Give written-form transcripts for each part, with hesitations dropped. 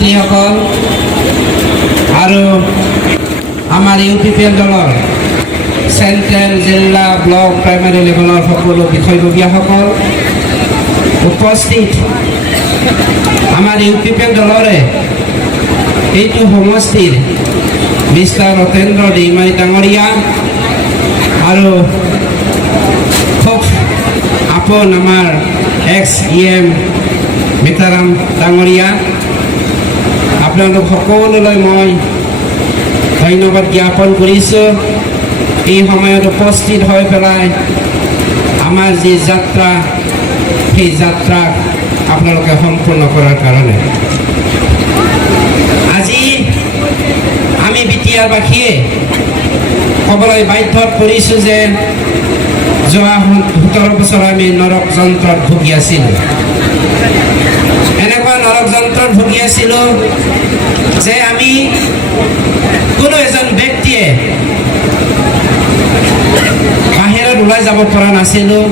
মাতৃসকল আৰু আমাৰ UPPL দলৰ চেণ্ট্ৰেল জিলা ব্লক প্ৰাইমাৰী লেভেলৰ সকলো বিষয়ববীয়াসকল উপস্থিত আমাৰ UPPL দলৰে এইটো সমষ্টিৰ মিষ্টাৰ ৰতেন্দ্ৰ দৈমাৰী ডাঙৰীয়া আৰু খুব আপোন আমাৰ ex-EM মিতাৰাম ডাঙৰীয়া, আপোনালোক সকলোলৈ মই ধন্যবাদ জ্ঞাপন কৰিছোঁ। এই সময়ত উপস্থিত হৈ পেলাই আমাৰ যি যাত্ৰা সেই যাত্ৰাক আপোনালোকে সম্পূৰ্ণ কৰাৰ কাৰণে। আজি আমি বিটিয়াৰবাসীয়ে ক'বলৈ বাধ্যত পৰিছোঁ যে যোৱা 17 বছৰ আমি নৰক যন্ত্ৰত ভুগি আছিলোঁ। এনেকুৱা নৰক যন্ত্ৰত ভুগি আছিলোঁ যে আমি কোনো এজন ব্যক্তিয়ে বাহিৰত ওলাই যাব পৰা নাছিলোঁ।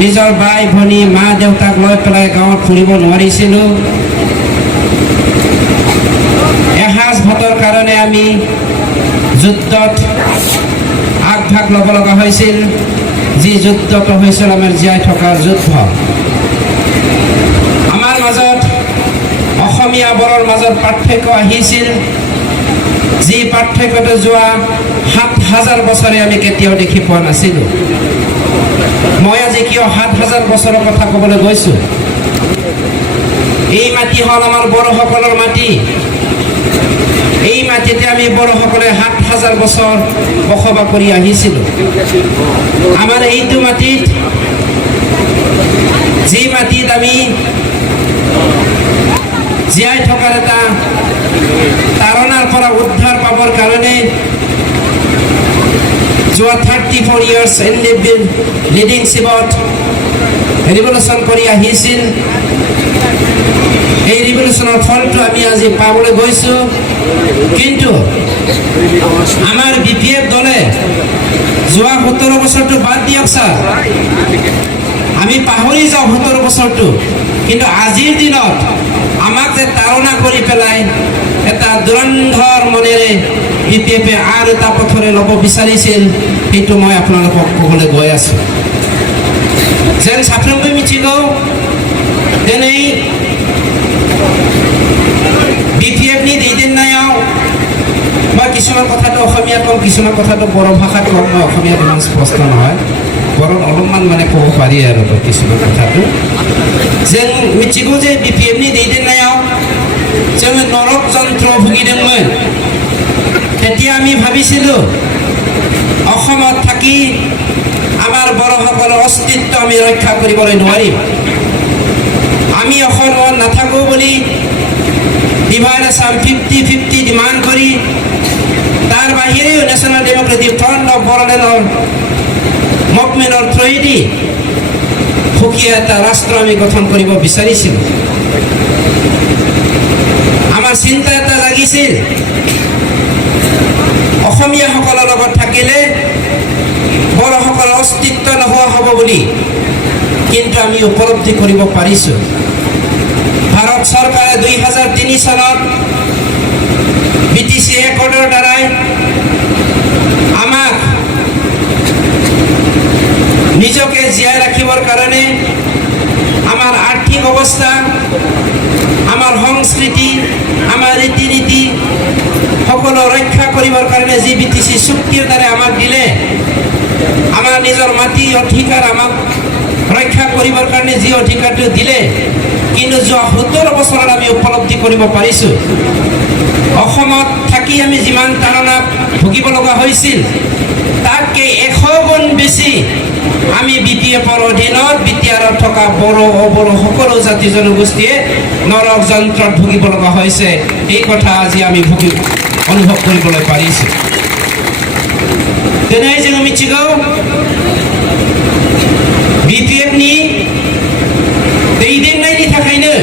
নিজৰ বাই ভনী মা দেউতাক লৈ পেলাই গাঁৱত ফুৰিব নোৱাৰিছিলোঁ। এসাঁজ ভাতৰ কাৰণে আমি যুদ্ধত আগভাগ ল'ব লগা হৈছিল, যি যুদ্ধটো হৈছিল আমাৰ জীয়াই থকাৰ যুদ্ধ। আমাৰ মাজত অসমীয়াবোৰৰ মাজত পাৰ্থক্য আহিছিল, যি পাৰ্থক্যটো যোৱা 7,000 বছৰে আমি কেতিয়াও দেখি পোৱা নাছিলোঁ। মই আজি কিয় 7,000 বছৰৰ কথা ক'বলৈ গৈছোঁ? এই মাটি হ'ল আমাৰ বড়োসকলৰ মাটি। এই মাটিতে আমি বড়োসকলে 7,000 বছৰ বসবাস কৰি আহিছিলোঁ। আমাৰ এইটো মাটিত, যি মাটিত আমি জীয়াই থকাৰ এটা তাৰণাৰ পৰা উদ্ধাৰ পাবৰ কাৰণে যোৱা 34 years লিডিংশ্বিপত ৰিভলিউশ্যন কৰি আহিছিল। এই ৰিভলিউশ্যনৰ ফলটো আমি আজি পাবলৈ গৈছোঁ। কিন্তু আমাৰ BPF দলে যোৱা 17 বছৰটো বাদ দিয়ক ছাৰ, আমি পাহৰি যাওঁ 17 বছৰটো, কিন্তু আজিৰ দিনত আমাক যে তাৰণা কৰি পেলাই এটা দুৰন্ধৰ মনেৰে BPF-এ আৰু এটা পথৰে ল'ব বিচাৰিছিল, সেইটো মই আপোনালোকক ক'বলৈ গৈ আছোঁ। যেন साफ्रोमबो मिथिगौ दिनै BPF-नि दैदेननायाव বা কিছুমান কথাটো অসমীয়া কম, কিছুমান কথাটো বড়ো ভাষাত কম, মই অসমীয়াত ইমান স্পষ্ট নহয়, বড়োত অলপমান মানে ক'ব পাৰি আৰু কিছুমান কথাটো। जों मिथिगौ जे BPF-नि दैदेननायाव जोङो नरक যন্ত্ৰ ভুগিदोंमोन। তেতিয়া আমি ভাবিছিলোঁ অসমত থাকি আমাৰ বড়োসকলৰ অস্তিত্ব আমি ৰক্ষা কৰিবলৈ নোৱাৰিম। আমি অসমত নাথাকোঁ বুলি ডিভাইড আছাম 50-50 ডিমাণ্ড কৰি তাৰ বাহিৰেও নেশ্যনেল ডেমক্ৰেটিক ফ্ৰণ্ট অফ বড়োলেণ্ডৰ মুভমেণ্টৰ থ্ৰুৱেদি সুকীয়া এটা ৰাষ্ট্ৰ আমি গঠন কৰিব বিচাৰিছিলোঁ। আমাৰ চিন্তা এটা লাগিছিল, অসমীয়াসকলৰ লগত থাকিলে বড়োসকলৰ অস্তিত্ব নোহোৱা হ'ব বুলি। কিন্তু আমি উপলব্ধি কৰিব পাৰিছোঁ, ভাৰত চৰকাৰে 2003 চনত BTC একৰ্ডৰ দ্বাৰাই আমাক নিজকে জীয়াই ৰাখিবৰ কাৰণে আমাৰ আৰ্থিক অৱস্থা, আমাৰ সংস্কৃতি, আমাৰ ৰীতি নীতি সকলো ৰক্ষা কৰিবৰ কাৰণে যি BTC চুক্তিৰ দ্বাৰা আমাক দিলে, আমাৰ নিজৰ মাটি অধিকাৰ আমাক ৰক্ষা কৰিবৰ কাৰণে যি অধিকাৰটো দিলে, কিন্তু যোৱা 17 বছৰত আমি উপলব্ধি কৰিব পাৰিছোঁ অসমত থাকি আমি যিমান তাৰণা ভুগিব লগা হৈছিল, তাতকৈ 100 গুণ বেছি আমি BPF-ৰ অধীনত বিটিআৰত থকা বড়ো অবড়ো সকলো জাতি জনগোষ্ঠীয়ে নৰক যন্ত্ৰত ভুগিব লগা হৈছে। এই কথা আজি আমি অনুভৱ কৰিবলৈ পাৰিছোঁ। दिनै जों मिथिगौ BPF-नि दैदेननायनि थाखायनो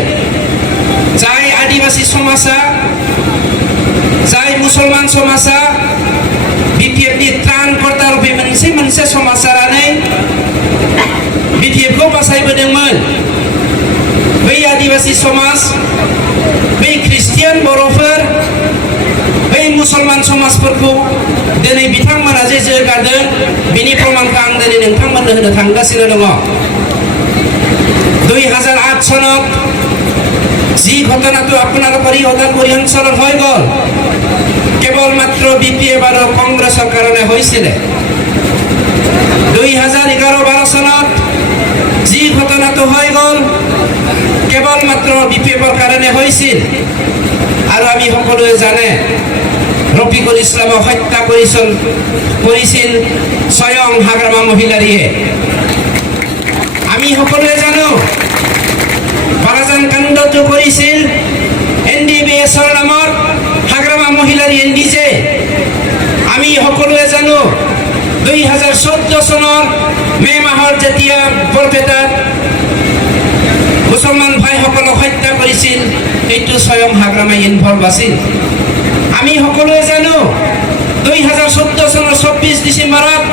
जाय आदिबासी समाजा, जाय मुसलमान समाजा BPF-नि त्राणकर्ता रूपे मोनसे समाज जानानै BPF-खौ बासायबोदोंमोन, बै आदिबासी आदिबासी समाज बै ख्रिस्टियान बर'फोर बै मुसलमान समाजफोरखौ दिनै बिथांमोना जे जौगादों बिनि प्रमाणखौ आं दिनै नोंथांमोननो होनो थांगासिनो दङ 2008 सনত যি ঘটনাটো আপোনালোকৰ এই ওদালগুৰি অঞ্চলত হৈ গ'ল কেৱল মাত্ৰ বিপিএফ আৰু কংগ্ৰেছৰ কাৰণে হৈছিলে 2011-12 সনত যি ঘটনাটো হৈ গ'ল কেৱল মাত্ৰ বিপিএফৰ কাৰণে হৈছিল আৰু আমি সকলোৱে জানে ৰফিকুল ইছলামক হত্যা কৰিছিল স্বয়ং হাগ্ৰামা মহিলাৰীয়ে আমি সকলোৱে জানো বালাজান কাণ্ডটো কৰিছিল এনডিবিএছৰ নামত হাগ্ৰামা মহিলাৰীয়ে নিজে আমি সকলোৱে জানো 2014 চনৰ মে মাহৰ যেতিয়া বৰপেটাত মুছলমান ভাইসকলক হত্যা কৰিছিল এইটো স্বয়ং হাগ্ৰামাই ইনভলভ আছিল আমি সকলোৱে জানো 2014 চনৰ 24 ডিচেম্বৰত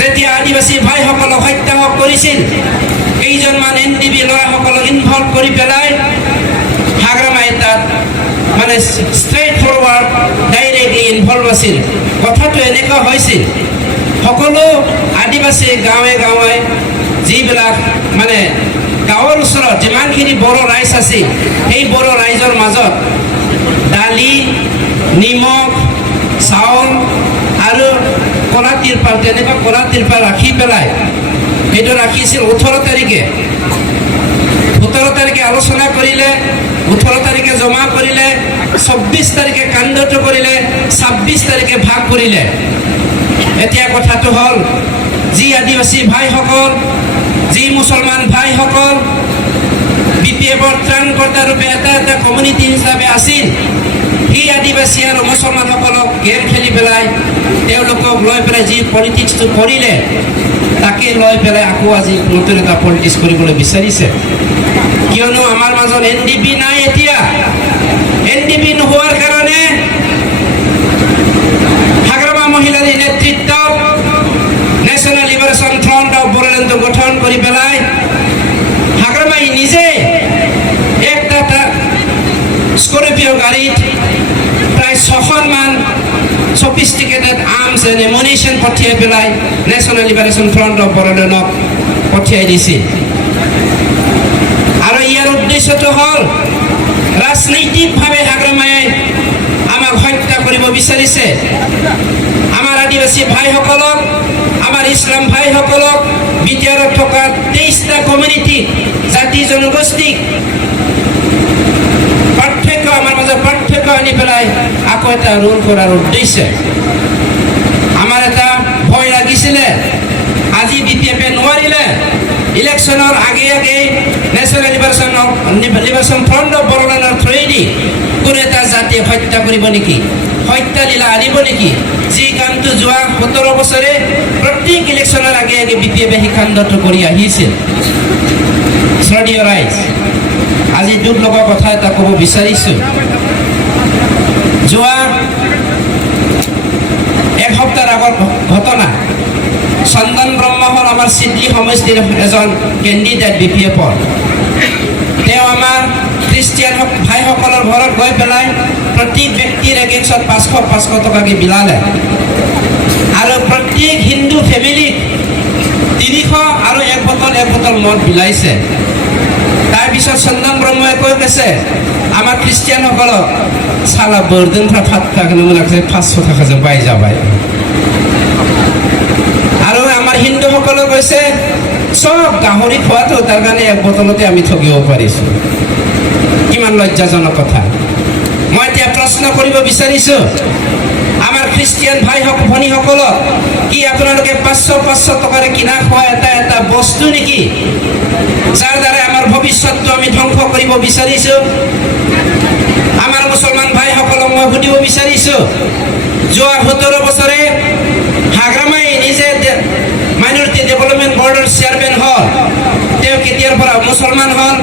যেতিয়া আদিবাসী ভাইসকলক হত্যা কৰিছিল কেইজনমান এনডিবি ল'ৰাসকলক ইনভলভ কৰি পেলাই হাগ্ৰামাই তাত মানে ষ্ট্ৰেইট ফৰৱাৰ্ড ডাইৰেক্টলি ইনভলভ আছিল কথাটো এনেকুৱা হৈছিল সকলো আদিবাসী গাঁৱে গাঁৱে যিবিলাক মানে গাঁৱৰ ওচৰত যিমানখিনি বড়ো ৰাইজ আছিল সেই বড়ো ৰাইজৰ মাজত দালি নিমখ চাউল আৰু কলা তিৰপাল তেনেকুৱা কলা তিৰপাল ৰাখি পেলাই সেইটো ৰাখিছিল 18 তাৰিখে 17 তাৰিখে আলোচনা কৰিলে 18 তাৰিখে জমা কৰিলে 24 তাৰিখে কাণ্ডটো কৰিলে 26 তাৰিখে ভাগ কৰিলে এতিয়া কথাটো হ'ল যি আদিবাসী ভাইসকল যি মুছলমান ভাইসকল বিপিএফৰ ত্ৰাণকৰ্তা ৰূপে এটা কমিউনিটি হিচাপে আছিল সেই আদিবাসী আৰু মুছলমানসকলক গেম খেলি পেলাই তেওঁলোকক লৈ পেলাই যি পলিটিক্সটো কৰিলে তাকে লৈ পেলাই আকৌ আজি নতুন এটা পলিটিক্স কৰিবলৈ বিচাৰিছে কিয়নো আমাৰ মাজত এনডিবি নাই এতিয়া এনডিবি নোহোৱাৰ কাৰণে হাগ্ৰামা মহিলাৰ নেতৃত্বত national liberation front of Bodoland গঠন কৰি পেলাই হাগ্ৰামাই নিজে একটা স্কৰপিঅ গাড়ীত প্ৰায় 6খনমান সফিষ্টিকেটেড আৰ্মছ এণ্ড এমুনিশ্যন পঠিয়াই পেলাই নেশ্যনেল লিবাৰেশ্যন ফ্ৰণ্ট অফ বড়োলেণ্ডক পঠিয়াই দিছিল আৰু ইয়াৰ উদ্দেশ্যটো হ'ল ৰাজনৈতিকভাৱে হাগ্ৰামায়ে আমাক হত্যা কৰিব বিচাৰিছে আমাৰ আদিবাসী ভাইসকলক আমাৰ ইছলাম ভাইসকলক বিটিআৰত থকা 23টা কমিউনিটি জাতি জনগোষ্ঠীক পাৰ্থক্য আমাৰ মাজত পাৰ্থক্য আনি পেলাই আকৌ এটা ৰোল কৰাৰ উদ্দেশ্যে আমাৰ এটা ভয় লাগিছিলে আজি বিপিএফে নোৱাৰিলে ইলেকশ্যনৰ আগে আগে নেশ্যনেল লিবাৰেশ্যন ফ্ৰণ্ট অফ বড়োলেণ্ডৰ থ্ৰুৱেদি কোনো এটা জাতিয়ে হত্যা কৰিব নেকি হত্যা লীলা আনিব নেকি যি কামটো যোৱা 17 বছৰে প্ৰত্যেক ইলেকশ্যনৰ আগে আগে বিপিএফে সেই কাণ্ডটো কৰি আহিছিল শ্ৰদ্ধেয় ৰাইজ আজি দুখ লগা কথা এটা ক'ব বিচাৰিছোঁ যোৱা এসপ্তাহৰ আগৰ ঘটনা চন্দন ব্ৰহ্ম হ'ল আমাৰ চিডলি সমষ্টিৰ এজন কেণ্ডিডেট বিপিএফৰ তেওঁ আমাৰ খ্ৰীষ্টিয়ান ভাইসকলৰ ঘৰত গৈ পেলাই প্ৰত্যেক ব্যক্তিৰ এগেইনষ্টত 500 টকাকৈ বিলালে আৰু প্ৰত্যেক হিন্দু ফেমিলিক 300 আৰু এক বটল মদ বিলাইছে তাৰপিছত চন্দন ব্ৰহ্মই কৈ কৈছে আমাৰ খ্ৰীষ্টিয়ানসকলক চালা বৰদিনফা ভাত খাবলৈ মন আছে 500 টকা যে পাই যাবাই আৰু আমাৰ হিন্দুসকলে কৈছে সব গাহৰি খোৱাটো তাৰ কাৰণে এক বটলতে আমি ঠগিব পাৰিছোঁ কিমান লজ্জাজনক কথা মই এতিয়া প্ৰশ্ন কৰিব বিচাৰিছোঁ আমাৰ খ্ৰীষ্টিয়ান ভাই ভনীসকলক কি আপোনালোকে 500 টকাৰে কিনা খোৱা এটা বস্তু নেকি যাৰ দ্বাৰা আমাৰ ভৱিষ্যতটো আমি ধ্বংস কৰিব বিচাৰিছোঁ আমাৰ মুছলমান ভাইসকলক মই সুধিব বিচাৰিছোঁ যোৱা 17 বছৰে হাগ্ৰামাই নিজে মাইনৰিটি ডেভেলপমেণ্ট বৰ্ডৰ চেয়াৰমেন হ'ল তেওঁ কেতিয়াৰ পৰা মুছলমান হ'ল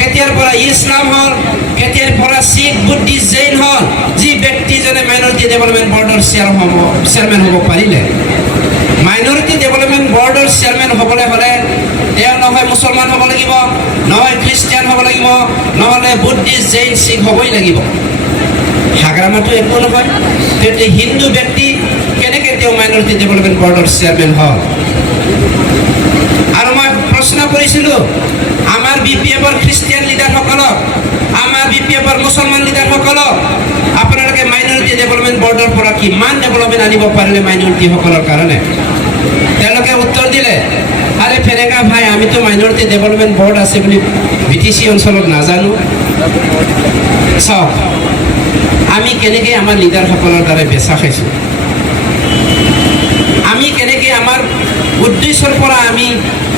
কেতিয়াৰ পৰা ইছলাম হ'ল কেতিয়াৰ পৰা শিখ বুদ্ধিষ্ট জৈন হ'ল যি ব্যক্তিজনে মাইনৰিটি ডেভেলপমেণ্ট বৰ্ডৰ চেয়াৰমেন হ'ব পাৰিলে মাইনৰিটি ডেভেলপমেণ্ট বৰ্ডৰ চেয়াৰমেন হ'বলৈ হ'লে তেওঁ নহয় মুছলমান হ'ব লাগিব নহয় খ্ৰীষ্টিয়ান হ'ব লাগিব, নহ'লে বুদ্ধিষ্ট, জৈন, শিখ হ'বই লাগিব। হাগ্ৰামাটো একো নহয়। তেন্তে হিন্দু ব্যক্তি কেনেকৈ তেওঁ মাইনৰিটি ডেভেলপমেণ্ট বৰ্ডৰ চেয়াৰমেন হ'ল? আৰু মই প্ৰশ্ন কৰিছিলোঁ আমাৰ BPF-ৰ খ্ৰীষ্টিয়ান লিডাৰসকলক, আমাৰ BPF-ৰ মুছলমান লিডাৰসকলক, আপোনালোকে মাইনৰিটি ডেভেলপমেণ্ট বৰ্ডৰ পৰা কিমান ডেভেলপমেণ্ট আনিব পাৰিলে মাইনৰিটিসকলৰ কাৰণে? তেওঁলোকে উত্তৰ দিলে, আৰে ফেৰেঙা ভাই, আমিতো মাইনৰিটি ডেভেলপমেণ্ট বৰ্ড আছে বুলি BTC অঞ্চলত নাজানো। চাওক, আমি কেনেকৈ আমাৰ লিডাৰসকলৰ দ্বাৰা বেচা খাইছোঁ, আমি কেনেকৈ আমাৰ উদ্দেশ্যৰ পৰা আমি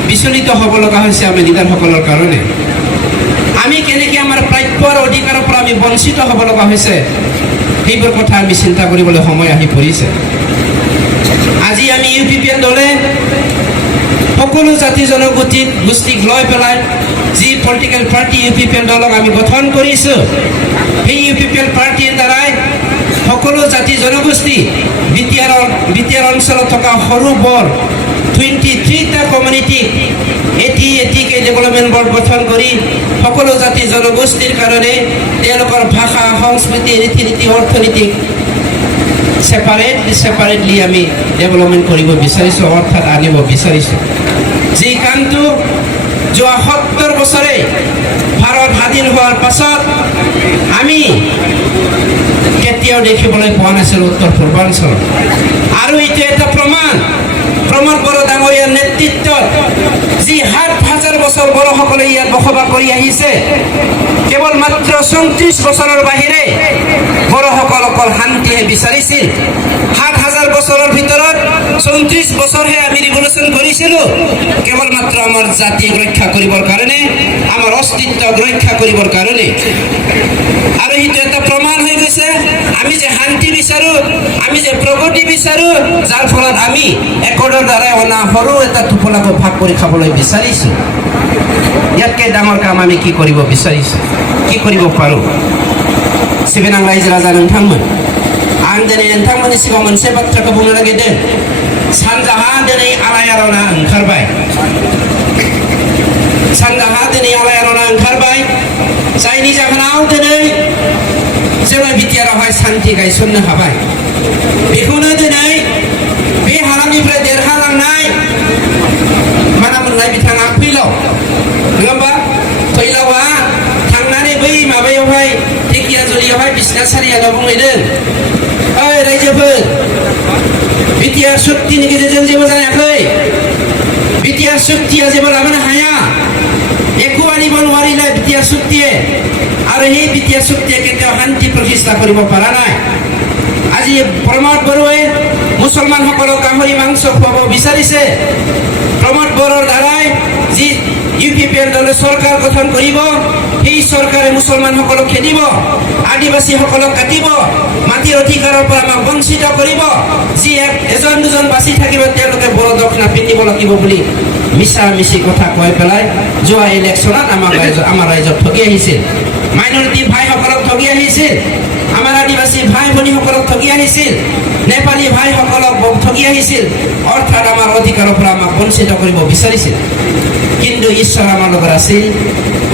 বিচলিত হ'ব লগা হৈছে আমাৰ লিডাৰসকলৰ কাৰণে, আমি কেনেকৈ আমাৰ প্ৰাপ্যৰ অধিকাৰৰ পৰা আমি বঞ্চিত হ'ব লগা হৈছে, সেইবোৰ কথা আমি চিন্তা কৰিবলৈ সময় আহি পৰিছে। আজি আমি UPPN দলে সকলো জাতি জনগোষ্ঠীক লৈ পেলাই যি পলিটিকেল পাৰ্টি UPPN দলক আমি গঠন কৰিছোঁ, সেই UPPN পাৰ্টিৰ দ্বাৰাই সকলো জাতি জনগোষ্ঠী BTR অঞ্চলত থকা সৰু বৰ 23টা কমিউনিটিক এটিকে ডেভেলপমেণ্ট বৰ্ড গঠন কৰি সকলো জাতি জনগোষ্ঠীৰ কাৰণে তেওঁলোকৰ ভাষা, সংস্কৃতি, ৰীতি নীতি, অৰ্থনীতিক ছেপাৰেটলি আমি ডেভেলপমেণ্ট কৰিব বিচাৰিছোঁ, অৰ্থাৎ আনিব বিচাৰিছোঁ। যি কামটো যোৱা 70 বছৰে ভাৰত স্বাধীন হোৱাৰ পাছত আমি কেতিয়াও দেখিবলৈ পোৱা নাছিলোঁ উত্তৰ পূৰ্বাঞ্চলত। আৰু এইটো এটা প্ৰমোদ বড়ো ডাঙৰীয়াৰ নেতৃত্বত যি ৭,০০০ বছৰ বড়োসকলে ইয়াত বসবাস কৰি আহিছে, কেৱল মাত্ৰ ৩৪ বছৰৰ বাহিৰে বড়োসকল অকল শান্তিহে বিচাৰিছিল। ৭,০০০ বছৰৰ ভিতৰত ৩৪ বছৰহে আমি ৰিভলিউশ্যন কৰিছিলোঁ, কেৱল মাত্ৰ আমাৰ জাতিক ৰক্ষা কৰিবৰ কাৰণে, আমাৰ অস্তিত্বক ৰক্ষা কৰিবৰ কাৰণে। আৰু সেইটো এটা প্ৰমাণ হৈ গৈছে, আমি যে শান্তি বিচাৰোঁ, আমি যে প্ৰগতি বিচাৰোঁ, যাৰ ফলত আমি একৰ্ডৰ দ্বাৰাই অনা সৰু এটা টোপোলাকো ভাগ কৰি খাবলৈ বিচাৰিছোঁ। ইয়াতকৈ ডাঙৰ কাম আমি কি কৰিব বিচাৰিছোঁ, কি কৰিব পাৰোঁ? सिबिनां रायजो राजा नोंथांमोन, आं दिनै नोंथांमोननि सिगाङाव मोनसे बाथ्राखौ बुंनो नागिरदों। सानजाहा दिनै आलायारना ओंखारबाय, सानजाहा दिनै आलायारना ओंखारबाय, जायनि जाहोनाव दिनै जोङो बिटिआरआवहाय सान्थि गायसननो हाबाय। बेखौनो दिनै बे हालामनिफ्राय देरहालांनाय मा नाम मोनलाय बिथाङा फैलाव, नङा होमबा? फैलावआ थांनानै बै माबायावहाय ढेकियाजुलियावहाय बिसिना सारियानो बुंहैदों, ओइ रायजोफोर, बिटिआर शक्तिनि गेजेरजों जेबो जायाखै, बिटिआर शक्तिया जेबो लाबोनो हाया, একো আনিব নোৱাৰিলে বিটিআৰ শক্তিয়ে, আৰু সেই বিটিআৰ শক্তিয়ে কেতিয়াও শান্তি প্ৰতিষ্ঠা কৰিব পৰা নাই। আজি প্ৰমোদ বড়োৱে মুছলমানসকলক গাহৰি মাংস খুৱাব বিচাৰিছে। প্ৰমোদ বড়োৰ দ্বাৰাই যি UPPN দলে চৰকাৰ গঠন কৰিব, সেই চৰকাৰে মুছলমানসকলক খেদিব, আদিবাসীসকলক কাটিব, মাটিৰ অধিকাৰৰ পৰা আমাক বঞ্চিত কৰিব। যি এজন দুজন বাচি থাকিব তেওঁলোকে বড়ো দক্ষিণা পিন্ধিব লাগিব বুলি মিছা মিছি কথা কৈ পেলাই যোৱা ইলেকশ্যনত আমাৰ ৰাইজক ঠগি আহিছিল, মাইনৰিটি ভাইসকলক ঠগি আহিছিল, আমাৰ আদিবাসী ভাই ভনীসকলক ঠগি আহিছিল, নেপালী ভাইসকলক ঠগি আহিছিল, অৰ্থাৎ আমাৰ অধিকাৰৰ পৰা আমাক বঞ্চিত কৰিব বিচাৰিছিল। কিন্তু ঈশ্বৰ আমাৰ লগত আছিল।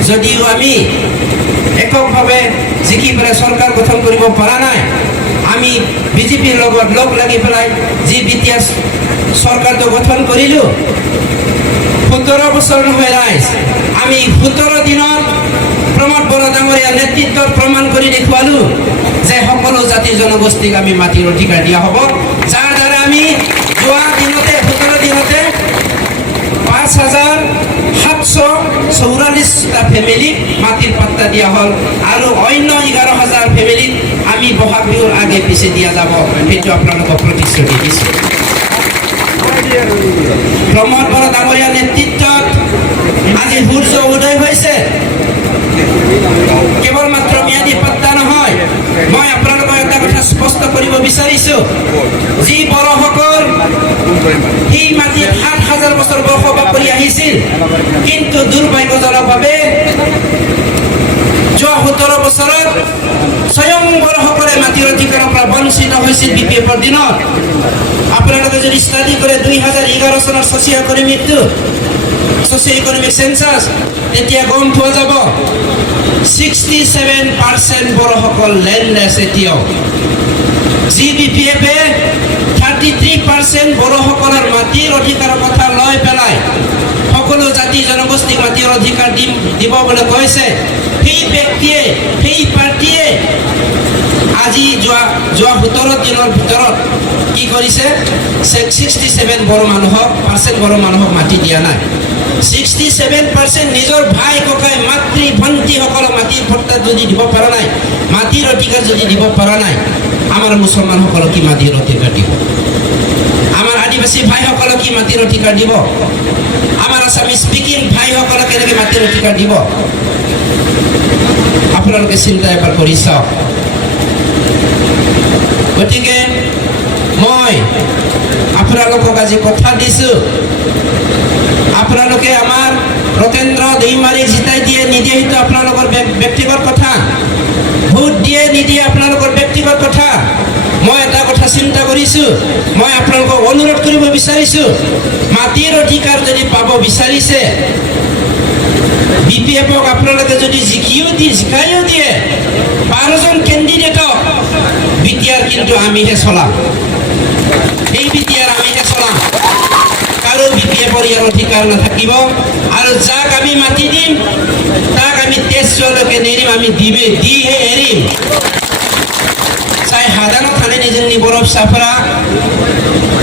যদিও আমি এককভাৱে জিকি পেলাই চৰকাৰ গঠন কৰিব পৰা নাই, আমি বিজেপিৰ লগত লগ লাগি পেলাই যি বিটিআৰ চৰকাৰটো গঠন কৰিলোঁ, 17 বছৰ নহয় ৰাইজ, আমি 17 দিনত প্ৰমোদ বড়ো ডাঙৰীয়াৰ নেতৃত্বত প্ৰমাণ কৰি দেখুৱালোঁ যে সকলো জাতি জনগোষ্ঠীক আমি মাটিৰ অধিকাৰ দিয়া হ'ব, যাৰ দ্বাৰা আমি যোৱা দিনতে 17 দিনতে ৫,৭৪৪টা ফেমিলিক মাটিৰ পাট্টা দিয়া হ'ল, আৰু অন্য 11,000 ফেমিলিক আমি বহাগ বিহুৰ আগে পিছে দিয়া যাব, সেইটো আপোনালোকক প্ৰতিশ্ৰুতি দিছোঁ। প্ৰমোদ বড়ো ডাঙৰীয়াৰ নেতৃত্বত আজি সূৰ্য উদয় হৈছে। কেৱল মাত্ৰ ম্যাদী পাত্তা নহয়, মই আপোনালোকক এটা কথা স্পষ্ট কৰিব বিচাৰিছোঁ, যি বড়োসকল সেই মাটিত ৭,০০০ বছৰ বসবাস কৰি আহিছিল, কিন্তু দুৰ্ভাগ্যজনকভাৱে যোৱা 17 বছৰত স্বয়ং বড়োসকলে মাটিৰ অধিকাৰৰ পৰা বঞ্চিত হৈছিল BPFৰ দিনত। আপোনালোকে যদি ষ্টাডি কৰে 2011 চনৰ 86 মৃত্যু, ছ'চিঅ ইকনমিক চেঞ্চাছ তেতিয়া গম পোৱা যাব 67% বড়োসকল লেণ্ডলেছ এতিয়াও। GBPF-এ 33% বড়োসকলৰ মাটিৰ অধিকাৰৰ কথা লৈ পেলাই সকলো জাতি জনগোষ্ঠীক মাটিৰ অধিকাৰ দিব বুলি কৈছে। সেই ব্যক্তিয়ে সেই পাৰ্টীয়ে আজি যোৱা 17 দিনৰ ভিতৰত কি কৰিছে 67% বড়ো মানুহক মাটি দিয়া নাই। 67% নিজৰ ভাই ককাই মাতৃ ভণ্টিসকলক মাটিৰ ভত্তা যদি দিব পৰা নাই, মাটিৰ অধিকাৰ যদি দিব পৰা নাই, আমাৰ মুছলমানসকলক কি মাটিৰ অধিকাৰ দিব? আমাৰ আদিবাসী ভাইসকলক কি মাটিৰ অধিকাৰ দিব? আমাৰ আছামী স্পিকিং ভাইসকলক কেনেকৈ মাটিৰ অধিকাৰ দিব? আপোনালোকে চিন্তা এবাৰ কৰি চাওক। গতিকে মই আপোনালোকক আজি কথা দিছোঁ, আপোনালোকে আমাৰ ৰতেন্দ্ৰ দৈমাৰীক জিতাই দিয়ে নিদিয়ে সেইটো আপোনালোকৰ ব্যক্তিগত কথা, ভোট দিয়ে নিদিয়ে আপোনালোকৰ ব্যক্তিগত কথা। মই এটা কথা চিন্তা কৰিছোঁ, মই আপোনালোকক অনুৰোধ কৰিব বিচাৰিছোঁ, মাটিৰ অধিকাৰ যদি পাব বিচাৰিছে, BPF-ক আপোনালোকে যদি জিকাইও দিয়ে 12জন কেণ্ডিডেটক, BTR কিন্তু আমিহে চলাম, এই BTR আমিহে চলাম। কাৰো BPF-ৰ ইয়াৰ অধিকাৰ নাথাকিব। আৰু যাক আমি মাতি দিম তাক আমি তেজ যোৱালৈকে নেৰিম, আমি দিহে এৰিম। जाय हादानाव थानायनि जोंनि बर' फिसाफोरा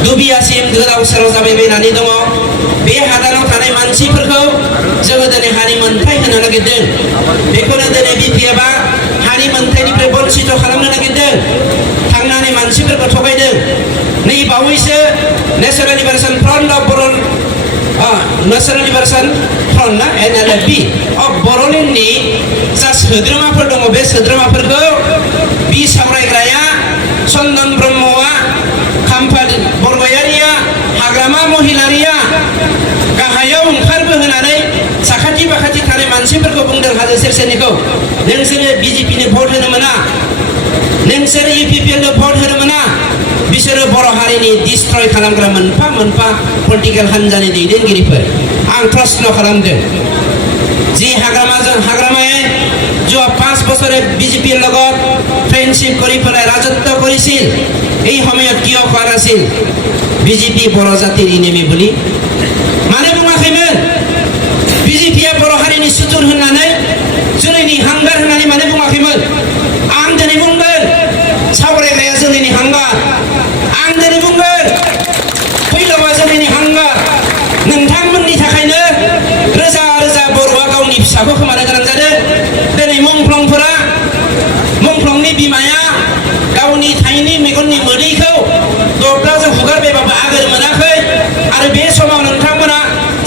दुबियासिम गोदाव सोराव जाबायबायनानै दङ, बे हादानाव थानाय मानसिफोरखौ जोङो दिनै हानि मोनथाय होनो नागिरदों। बेखौनो दिनै BPF-आ हानि मोनथायनिफ्राय बन्सित खालामनो नागिरदों, थांनानै मानसिफोरखौ थगायदों। नै बावैसो नेशनेल लिबारेशन फ्रन्ट अफ बर' नेशनेल लिबारेशन फ्रन्ट ना NLFB अफ बर'लेण्डनि जा सोद्रोमाफोर दङ, बे सोद्रोमाफोरखौ बि सावरायग्राया चन्दन ब्रह्मआ, खाम्फा बरगयारिया, हाग्रामा महिलारिया गाहायाव ओंखारबोहोनानै साखाथि बाखाथि थानाय मानसिफोरखौ बुंदों हाजो सेरसेनिखौ, नोंसोरो BJP-नो भट होनो मोना, नोंसोरो UPPL-नो भट होनो मोना। बिसोरो बर' हारिनि डिस्ट्रय खालामग्रा मोनफा मोनफा पलिटिकेल हान्जानि दैदेनगिरिफोर। आं प्रश्न खालामदों, যি হাগ্ৰামায়ে যোৱা 5 বছৰে BJP-ৰ লগত ফ্ৰেণ্ডশ্বিপ কৰি পেলাই ৰাজত্ব কৰিছিল, এই সময়ত কিয় কোৱা নাছিল BJP বৰ জাতিৰ ইনেমি বুলি? মানে বুঙাखैमोन BJP-आ बर' हारिनि सुथुर होननानै, जोलैनि हांगार होननानै माने बुङाखैमोन? आं दिनै बुंगोन सावरायग्राया जोलैनि हांगार, आं दिनै बुंगोन फैलावा जोलैनि हांगार। नोंथांमोननि थाखायनो रोजा रोजा बर'आ गावनि फिसाखौ खोमानो गोनां जादों। दिनै मुंख्लंनि बिमाया गावनि थाइनि मेगननि मोदैखौ दब्लाजों हुगारबायबाबो आगोर मोनाखै। आरो बे समाव नोंथांमोना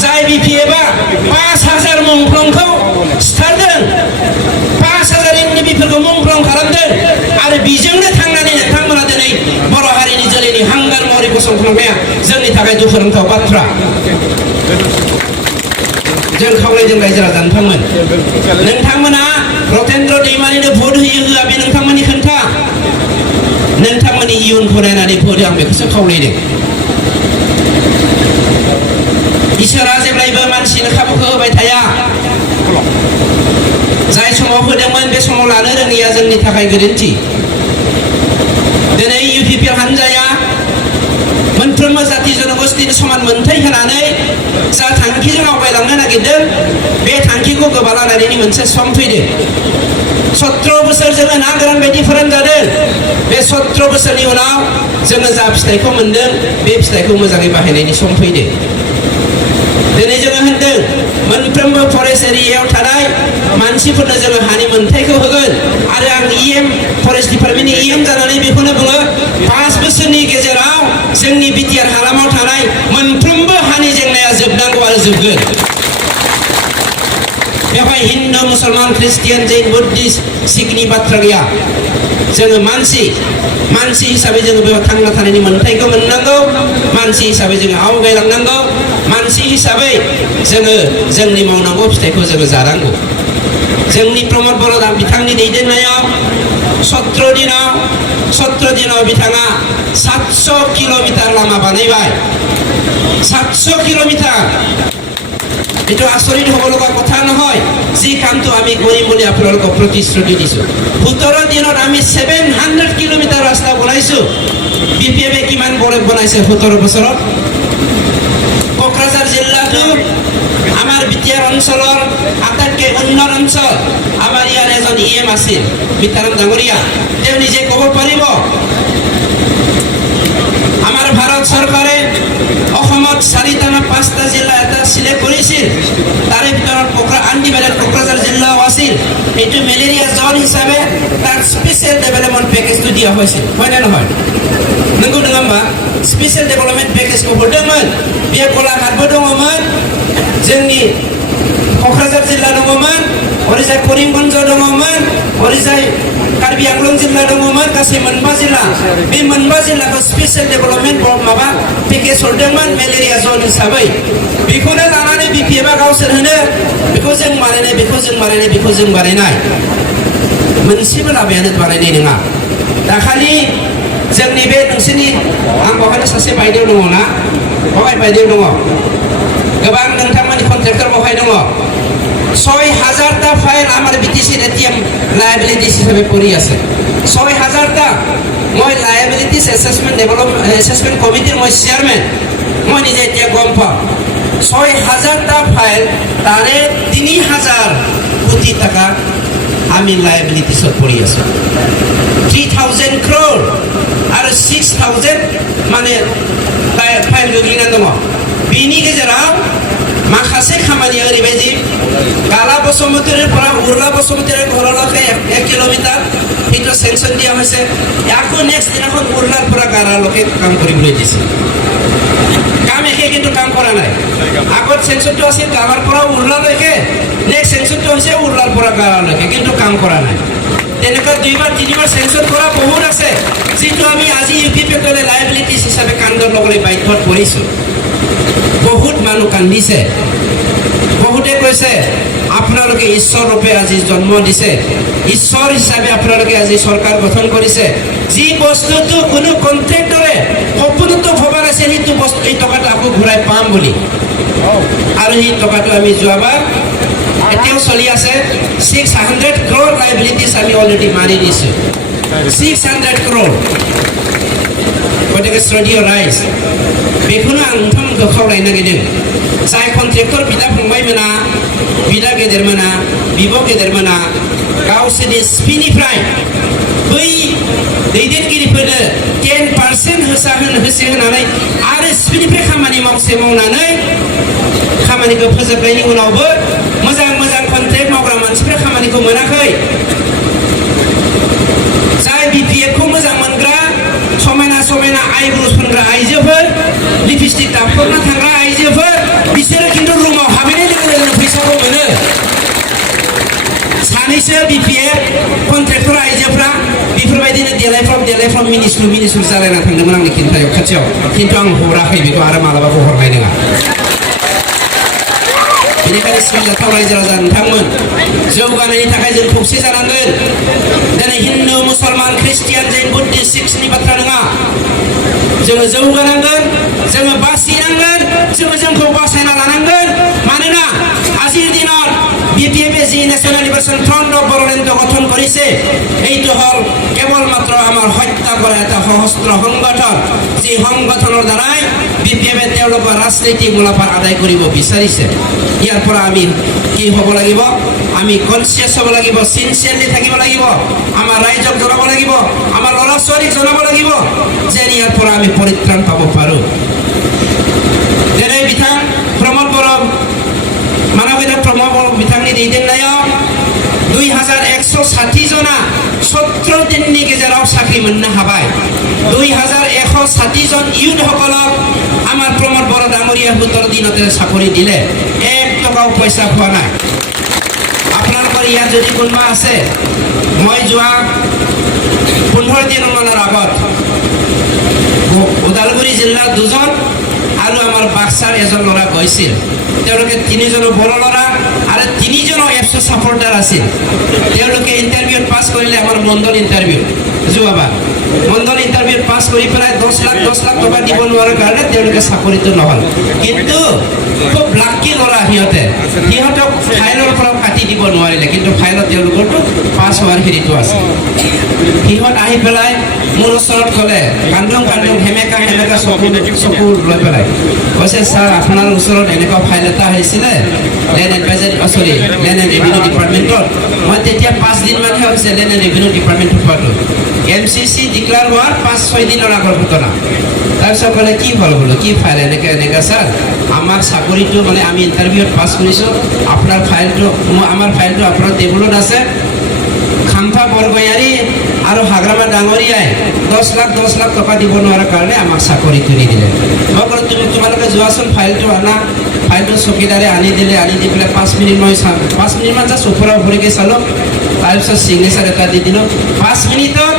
जाय BPF-आ 5000 मुंख्लंखौ सिथारदों, 5000 NDP-फोरखौ मुंख्लं खालामदों, आरो बिजोंनो थांनानै नोंथांमोना दिनै बर' हारिनि जोलैनि हांगार महरै गसंख्लंनाया जोंनि थाखाय दुखुनांथाव बाथ्रा। जों खावलायदों रायजो राजा नोंथांमोना रतेन्द्र दैमारिनो भट होयो होआ बे नोंथांमोननि खोथा, नोंथांमोननि इयुनखौ नायनानै भट आं बेखौसो खावलायदों। इसोरा जेब्लायबो मानसिनो खाबुखौ होबाय थाया, जाय समाव होदोंमोन बे समाव लानो रोङैया जोंनि थाखाय गोरोन्थि। दिनै UPPL हान्जाया मोनफ्रोमबो जाति जनगोष्ठीनि समान मोनथाय होनानै जा थांखिजों आवगायलांनो नागिरदों, बे थांखिखौ गोबालायनायनि मोनसे सम फैदों। 17 बोसोर जोङो ना गोरान बायदि फोरोंजादों, बे 17 बोसोरनि उनाव जोङो जा फिथाइखौ मोनदों, बे फिथाइखौ मोजाङै बाहायनायनि सम फैदों। दिनै जोङो होनदों मोनफ्रोमबो फरेस्ट एरियायाव थानाय मानसिफोरनो जोङो हानि मोनथायखौ होगोन। आरो आं फरेस्ट डिपार्टमेन्टनि EM जानानै बेखौनो बुङो, 5 बोसोरनि गेजेराव जोंनि BTR हालामाव थानाय मोनफ्रोमबो हानि जेंनाया जोबनांगौ आरो जोबगोन। बेवहाय हिन्दु, मुसलमान, ख्रिस्टियान, जैन, बुद्धिस्ट, सिखनि बाथ्रा गैया। जोङो मानसि हिसाबै जोङो बेयाव थांना थानायनि मोनथायखौ मोननांगौ, मानसि हिसाबै जोङो आवगायलांनांगौ, मानसि हिसाबै जोङो जोंनि मावनांगौ फिथाइखौ जोङो जानांगौ। जोंनि प्रमद बर' बिथांनि दैदेननायाव 17 दिनाव बिथाङा 700 किल'मिटार लामा बानायबाय। 700 किल'मिटार এইটো আচৰিত হ'ব লগা কথা নহয় যি কামটো আমি কৰিম বুলি আপোনালোকক প্ৰতিশ্ৰুতি দিছোঁ 17 দিনত আমি 700 কিলোমিটাৰ ৰাস্তা বনাইছোঁ বিপিএফে কিমান বনাইছে 17 বছৰত কোকৰাঝাৰ জিলাটো আমাৰ বিটিয়াৰ অঞ্চলৰ আটাইতকৈ উন্নত অঞ্চল আমাৰ ইয়াৰ এজন ইএম আছিল মিতাৰাম ডাঙৰীয়া তেওঁ নিজে ক'ব পাৰিব আমাৰ ভাৰত চৰকাৰে অসমত 4টা না 5টা জিলা এটা সিলেক্ট কৰিছিল তাৰে ভিতৰত আনডিভাইডেড কোকৰাঝাৰ জিলাও আছিল এইটো মেলেৰিয়া জন হিচাপে তাৰ স্পেচিয়েল ডেভেলপমেণ্ট পেকেজটো দিয়া হৈছিল হয়নে নহয় नंगौ नङा होमबा स्पेशल डेभेलपमेन्ट पेकेजखौ हरदोंमोन बे गलाघाटबो दङमोन जोंनि क'क्राझार जिल्ला दङमोन ओरैजाय करिमगन्ज दङमोन ओरैजाय कार्बि आंलं जिल्ला दङमोन गासै मोनबा जिल्ला बे मोनबा जिल्लाखौ स्पेशल डेभेलपमेन्ट माबा पेकेज हरदोंमोन मेलेरिया जन हिसाबै बेखौनो लानानै बिपिएफआ गावसोर होनो बेखौ जों बानायनाय बेखौ जों बानायनाय बेखौ जों बानायनाय मोनसेबो लामायानो बानायनाय नङा दाखालि जोंनि बे नोंसोरनि आं बहायनो सासे बायदेव दङ ना बहाय बायदेव दङ गोबां नोंथांमोननि कन्ट्रेक्टर बहाय दङ 6000টা ফাইল আমাৰ বিটিচিৰ এটিএম লায়াবিলিটিছ হিচাপে পৰি আছে 6000টা মই লায়াবিলিটিছ এছেছমেণ্ট কমিটিৰ মই চেয়াৰমেন মই নিজে এতিয়া গম পাওঁ 6000টা ফাইল তাৰে 3000 কোটি টাকা আমি লায়াবিলিটিছত পৰি আছো 3000 crore आरो 6000 माने फाइल गोग्लैना दङ बेनि गेजेराव माखासे खामानिया ओरैबायदि गाला बसुमतारीनिफ्राय उर्ला बसुमतारी घरলৈকে 1 কিলোমিটাৰ সেইটো সেংচন দিয়া হৈছে আকৌ নেক্সট দিনাখন উৰ্লাৰ পৰা গালালৈকে কাম কৰিবলৈ দিছে কাম একে কিন্তু কাম কৰা নাই আগত সেংচনটো আছিল গালাৰ পৰা উৰ্লালৈকে নেক্সট সেংচনটো হৈছে উৰ্লাৰ পৰা গালালৈকে কিন্তু কাম কৰা নাই তেনেকুৱা 2বাৰ 3বাৰ সেংচন কৰা বহুত আছে যিটো আমি আজি ইউপিপি কলে লায়াবিলিটিছ হিচাপে কাণ্ডৰ লবলৈ বাধ্যত পৰিছোঁ বহুত মানুহ কান্দিছে বহুতে কৈছে আপোনালোকে ঈশ্বৰ ৰূপে আজি জন্ম দিছে ঈশ্বৰ হিচাপে আপোনালোকে আজি চৰকাৰ গঠন কৰিছে যি বস্তুটো কোনো কন্ট্ৰেক্টৰে সপোনতো ভবা নাছিল সেইটো বস্তু এই টকাটো আকৌ ঘূৰাই পাম বুলি আৰু এই টকাটো আমি যোৱাবাৰ এতিয়াও চলি আছে 600 crore লায়াবিলিটিছ আমি অলৰেডি মাৰি দিছোঁ 600 crore गतिके स्टुडिअ राइज बेखौनो आं नोंथांमोनखौ खावलायनो नागिरदों जाय कन्ट्रेक्टर बिदा फंबायमोना बिदा गेदेरमोना बिब' गेदेरमोना गावसोरनि स्पिनिफ्राय बै दैदेनगिरिफोरनो 10% होसे होनानै आरो स्पिनिफ्राय खामानि मावनानै खामानिखौ फोजोबनायनि उनावबो मोजां मोजां कन्ट्रेक्ट मावग्रा मानसिफ्रा खामानिखौ मोनाखै जाय बिपिएफखौ मोजां मोनग्रा समायना समायना आइब्र'स फुनग्रा आइजोफोर लिपस्टिक दाफबना थांग्रा आइजोफोर बिसोरो खिन्थु रुमाव हाबहैनाय लोगो लोगोनो फैसाखौ मोनो सानैसो बिपिएफ कन्ट्रेक्टर आइजोफ्रा बेफोरबायदिनो देलायफ्राम मिनिस्लु जालायना थांदोंमोन आंनि खिन्थायाव खाथियाव खिन्थु आं हराखै बेखौ आरो मालाबाबो हरनाय नङा बेनिखायनो सिबिजाथाव रायजो राजा नोंथांमोन जौगानायनि थाखाय जों खौसे जानांगोन दिनै हिन्दु मुसलमान ख्रिस्टियान जैन बुद्धिस्ट सिख्सनि बाथ्रा नङा जोङो जौगानांगोन जोङो बासिनांगोन जोङो जोंखौ बासायना लानांगोन मानोना আজিৰ দিনত বিপিএফে যি national liberation front of Bodoland গঠন কৰিছে এইটো হ'ল কেৱল মাত্ৰ আমাৰ হত্যা কৰা এটা সশস্ত্ৰ সংগঠন যি সংগঠনৰ দ্বাৰাই বিপিএফে তেওঁলোকৰ ৰাজনৈতিক মুনাফা আদায় কৰিব বিচাৰিছে ইয়াৰ পৰা আমি কি হ'ব লাগিব আমি কনচিয়াছ হ'ব লাগিব চিনচিয়াৰলি থাকিব লাগিব আমাৰ ৰাইজক জনাব লাগিব আমাৰ ল'ৰা ছোৱালীক জনাব লাগিব যে ইয়াৰ পৰা আমি পৰিত্ৰাণ পাব পাৰোঁ যেনে বিধান প্ৰমোদ বড়ো মানৱীয় প্ৰমোদ বড়ো বিধানनि दैदेननायाव 2160 जना 17 दिननि गेजेराव साख्रि मोननो हाबाय 2160 জন ইউথসকলক আমাৰ প্ৰমোদ বড়ো ডাঙৰীয়া 17 দিনতে চাকৰি দিলে 1 টকাও পইচা পোৱা নাই আপোনালোকৰ ইয়াত যদি কোনোবা আছে মই যোৱা 15 দিনমানৰ আগত ওদালগুৰি জিলাৰ 2 জন আৰু আমাৰ বাক্সাৰ এজন ল'ৰা গৈছিল তেওঁলোকে 3 জন বড়ো ল'ৰা আৰু 3 জন এফচি সাপোৰ্টাৰ আছিল তেওঁলোকে ইণ্টাৰভিউত পাছ কৰিলে আমাৰ মণ্ডল ইণ্টাৰভিউ যোৱাবাৰ মণ্ডল ইণ্টাৰভিউত পাছ কৰি পেলাই 10 লাখ টকা দিব নোৱাৰাৰ কাৰণে তেওঁলোকে চাকৰিটো নহ'ল কিন্তু খুব লাকি ল'ৰা সিহঁতক ফাইলৰ পৰা কাটি দিব নোৱাৰিলে কিন্তু ফাইলত তেওঁলোকৰতো পাছ হোৱাৰ হেৰিটো আছে সিহঁত আহি পেলাই মোৰ ওচৰত ক'লে কান্দুং হেমেকা চকু লৈ পেলাই কৈছে ছাৰ আপোনাৰ ওচৰত এনেকুৱা ফাইল এটা আহিছিলে লেণ্ড এণ্ড ৰেভিনিউ ডিপাৰ্টমেণ্টত মই তেতিয়া 5 দিনমানহে হৈছে লেণ্ড এণ্ড ৰেভিনিউ ডিপাৰ্টমেণ্টত পোৱাটো MCC ডিক্লেয়াৰ হোৱাৰ 5-6 দিনৰ আগৰ ঘটনা তাৰপিছত ক'লে কি হ'ল বোলো কি ফাইল এনেকৈ ছাৰ আমাৰ চাকৰিটো মানে আমি ইণ্টাৰভিউত পাছ কৰিছোঁ আপোনাৰ আমাৰ ফাইলটো আপোনাৰ টেবুলত আছে খাম্ফা বৰগয়াৰী আৰু হাগ্ৰামা ডাঙৰীয়াই 10 লাখ টকা দিব নোৱাৰাৰ কাৰণে আমাক চাকৰিটো নিদিলে মই ক'লো তোমালোকে যোৱাচোন ফাইলটো ফাইলটো চকীদাৰে আনি দি পেলাই 5 মিনিটমান জাষ্ট ওপৰা ওপৰিকৈ চালোঁ তাৰপিছত চিগনেচাৰ এটা দি দিলোঁ 5 মিনিটত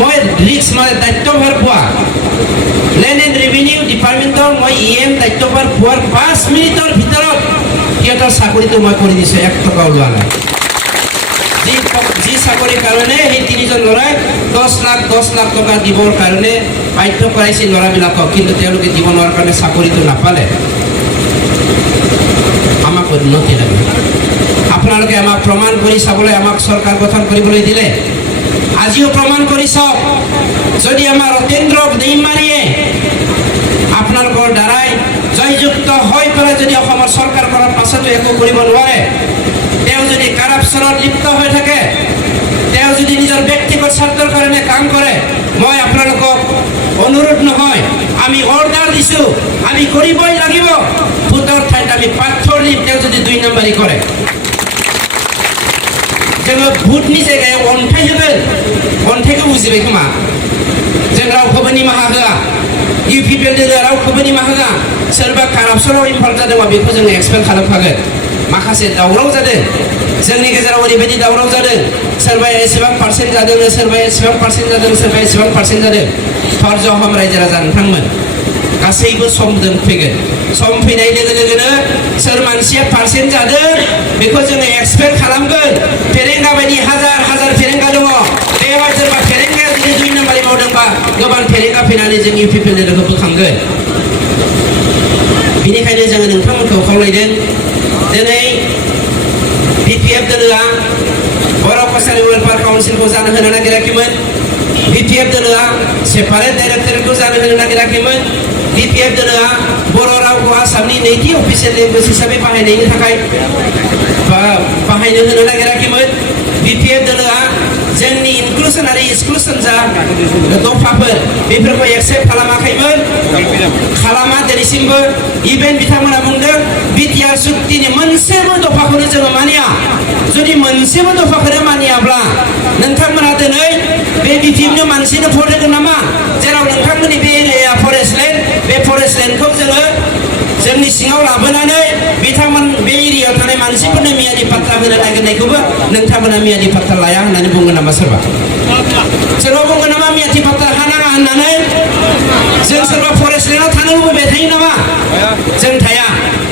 মই ৰিক্স মানে দায়িত্বভাৰ পোৱা লেণ্ড এণ্ড ৰেভিনিউ ডিপাৰ্টমেণ্টৰ মই দায়িত্বভাৰ পোৱাৰ 5 মিনিটৰ ভিতৰত সিহঁতৰ চাকৰিটো মই কৰি দিছোঁ 1 টকা ওলোৱা নাই যি চাকৰিৰ কাৰণে সেই 3জন ল'ৰাই 10 লাখ টকা দিবৰ কাৰণে বাধ্য কৰাইছিল ল'ৰাবিলাকক কিন্তু তেওঁলোকে দিব নোৱাৰাৰ কাৰণে চাকৰিটো নাপালে আমাক উন্নতি লাগে আপোনালোকে আমাক প্ৰমাণ কৰি চাবলৈ আমাক চৰকাৰ গঠন কৰিবলৈ দিলে আজিও প্ৰমাণ কৰি চাওক যদি আমাৰ অতীন্দ্ৰ নেইমাৰীয়ে আপোনালোকৰ দ্বাৰাই জয়যুক্ত হৈ পেলাই যদি অসমৰ চৰকাৰ কৰাৰ পাছতো একো কৰিব নোৱাৰে তেওঁ যদি কাৰাপশ্যনত লিপ্ত হৈ থাকে তেওঁ যদি নিজৰ ব্যক্তিগত স্বাৰ্থৰ কাৰণে কাম কৰে মই আপোনালোকক অনুৰোধ নহয় আমি অৰ্ডাৰ দিছোঁ আমি কৰিবই লাগিব ভোটৰ ঠাইত আমি পাথৰ দিম তেওঁ যদি 2 নম্বৰী কৰে जोङो भुटनि जायगायाव अन्थाइ होगोन अन्थाइखौ बुजिबाय खोमा जों रावखौबो निमाहा होआ UPPL रावखौबो निमाहा होआ सोरबा कारापसनाव इनभल्भ जादोंबा बेखौ जोङो एक्सपेल खालामखागोन माखासे दावराव जादों जोंनि गेजेराव ओरैबायदि दावराव जादों सोरबाया एसेबां पार्सेन्ट जादों सोरबाया एसेबां पार्सेन्ट जादों सोरबाया एसेबां पार्सेन्ट जादों धर्ज हम रायजो राजा नोंथांमोन गासैबो समजों फैगोन सम फैनाय लोगो लोगोनो सोर मानसिया पार्सेन्ट जादों बेखौ जोङो एक्सपेक्ट खालामगोन फेरेंगा बायदि हाजार फेरेंगा दङ बेवहाय सोरबा फेरेंगाया जुदि 2 नाम्बारि मावदोंबा गोबां फेरेंगा फैनानै जों UPPL लोगो बोखांगोन बेनिखायनो जोङो नोंथांमोनखौ खावलायदों दिनै BPF दोलोआ बर' कसारि वेलफेयार काउन्सिलखौ जानो होनो नागिराखैमोन BPF दोलोआ सेपारेट डाइरेक्टरेटखौ जानो होनो नागिराखैमोन BPF दोलोआ बर' रावखौ आसामनि नैथि अफिसियेल लेंगुवेज हिसाबै बाहायनायनि थाखाय बाहायनो होनो नागिराखैमोन BPF दोलोआ जोंनि इनक्लुसन आरो एक्सक्लुसन जा दफाफोर बेफोरखौ एक्सेप्ट खालामाखैमोन खालामा दिनैसिमबो इभेन बिथांमोना बुंदों बिटिआर सुक्तिनि मोनसेबो दफाखौनो जोङो मानिया जुदि मोनसेबो दफाखौनो मानियाब्ला नोंथांमोना दिनै बे BPFनि मानसिनो भट होगोन नामा जेराव नोंथांमोननि बे एरिया फरेस्ट लेन्ड बे फरेस्ट लेन्डखौ जोङो जोंनि सिङाव लाबोनानै बिथांमोन बे एरियायाव थानाय मानसिफोरनो मियादि पाट्टा होनो नागिरनायखौबो नोंथांमोना मियादि पाट्टा लाया होननानै बुंगोन नामा सोरबा बुंगोन नामा मियादि पाट्टा हानाङा होननानै जों सोरबा फरेस्ट लेन्डआव थानो लुबैबाय थायो नामा जों थाया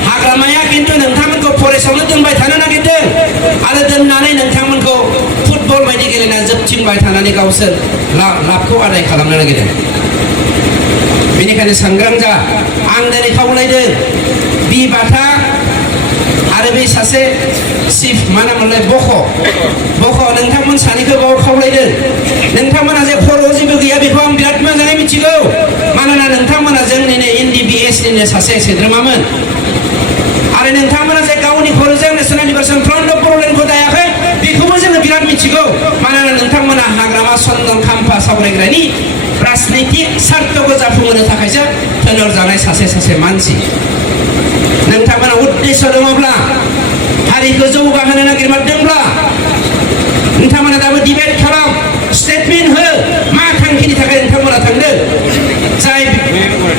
हाग्रामाया खिन्थु नोंथांमोनखौ फरेस्टआवनो दोनबाय थानो नागिरदों आरो दोननानै नोंथांमोनखौ फुटबल बायदि गेलेनानै जोबथिंबाय थानानै गावसोर लाबखौ आदाय खालामनो नागिरदों बेनिखायनो सांग्रां जा आं दिनै खावलायदों बि बाथा आरो बे सासे चिफ मा नाममोनलाय बख' नोंथांमोन सानैखौबो खावलायदों नोंथांमोना जे खर'आव जेबो गैया बेखौ आं बिराद मोजाङै मिथिगौ मानोना नोंथांमोना जोंनिनो NDBS-निनो सासे सोद्रोमामोन आरो नोंथांमोना जे गावनि खर'जों नेशनेल लिबारेशन फ्रन्ट अफ बर'लेण्डखौ दायाखै बेखौबो जोङो बिराद मिथिगौ मानोना नोंथांमोना हाग्रामा चन्दन खाम्फा सावरायग्रानि राजनैतिक स्वार्थखौ जाफुंहोनो थाखायसो थोनहरजानाय सासे मानसि नोंथांमोना उद्देश्य दङब्ला हारिखौ जौगाहोनो नागिरदोंब्ला नोंथांमोना दाबो डिबेट खालाम स्टेटमेन्ट हो मा थांखिनि थाखाय नोंथांमोना थांदों जाय